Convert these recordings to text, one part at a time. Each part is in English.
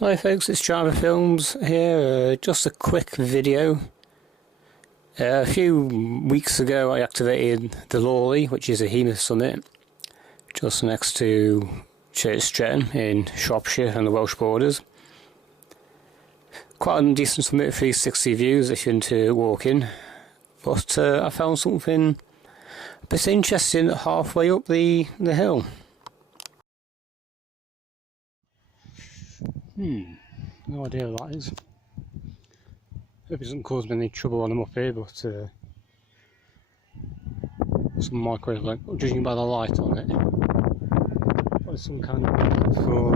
Hi folks, it's Driver Films here, just a quick video. A few weeks ago I activated the Lawley, which is a HEMA summit, just next to Stretton in Shropshire and the Welsh borders. Quite a decent summit, 360 views if you're into walking, but I found something a bit interesting halfway up the hill. No idea what that is. Hope it doesn't cause me any trouble when I'm up here, but some microwave light, judging by the light on it. Probably some kind of for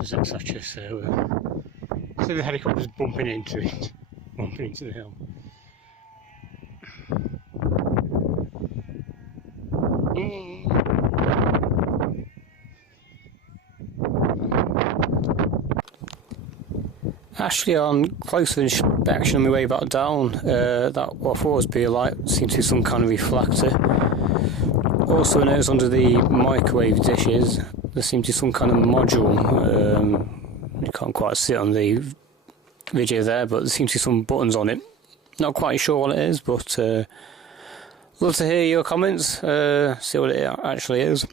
etc. So the helicopter's bumping into it, bumping into the hill. Actually, on closer inspection on my way back down, that what I thought was be a light seemed to be some kind of reflector. Also noticed under the microwave dishes there seemed to be some kind of module. You can't quite see it on the video there, but there seems to be some buttons on it. Not quite sure what it is, but love to hear your comments, see what it actually is.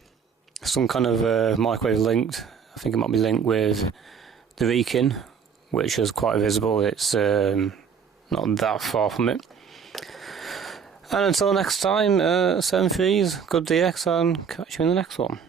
Some kind of microwave linked. I think it might be linked with the beacon, which is quite visible. It's not that far from it. And until next time, 7 threes, good DX, and catch you in the next one.